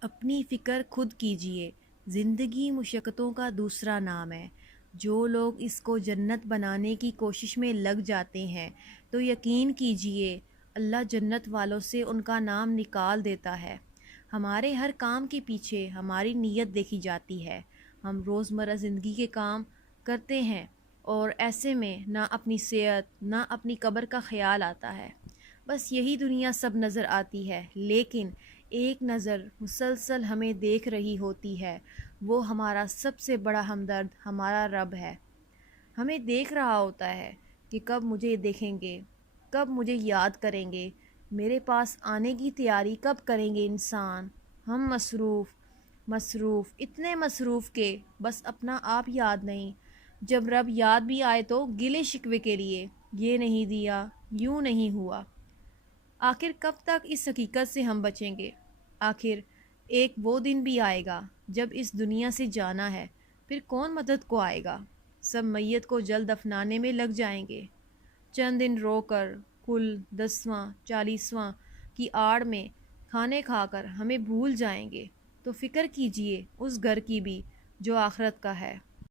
اپنی فکر خود کیجئے، زندگی مشقتوں کا دوسرا نام ہے۔ جو لوگ اس کو جنت بنانے کی کوشش میں لگ جاتے ہیں تو یقین کیجئے اللہ جنت والوں سے ان کا نام نکال دیتا ہے۔ ہمارے ہر کام کے پیچھے ہماری نیت دیکھی جاتی ہے۔ ہم روزمرہ زندگی کے کام کرتے ہیں اور ایسے میں نہ اپنی صحت نہ اپنی قبر کا خیال آتا ہے۔ بس یہی دنیا سب نظر آتی ہے، لیکن ایک نظر مسلسل ہمیں دیکھ رہی ہوتی ہے، وہ ہمارا سب سے بڑا ہمدرد ہمارا رب ہے۔ ہمیں دیکھ رہا ہوتا ہے کہ کب مجھے دیکھیں گے، کب مجھے یاد کریں گے، میرے پاس آنے کی تیاری کب کریں گے انسان۔ ہم مصروف اتنے مصروف کہ بس اپنا آپ یاد نہیں۔ جب رب یاد بھی آئے تو گلے شکوے کے لیے، یہ نہیں دیا، یوں نہیں ہوا۔ آخر کب تک اس حقیقت سے ہم بچیں گے؟ آخر ایک وہ دن بھی آئے گا جب اس دنیا سے جانا ہے، پھر کون مدد کو آئے گا؟ سب میت کو جلد دفنانے میں لگ جائیں گے۔ چند دن رو کر کل 10واں 40واں کی آڑ میں کھانے کھا کر ہمیں بھول جائیں گے، تو فکر کیجئے اس گھر کی بھی جو آخرت کا ہے۔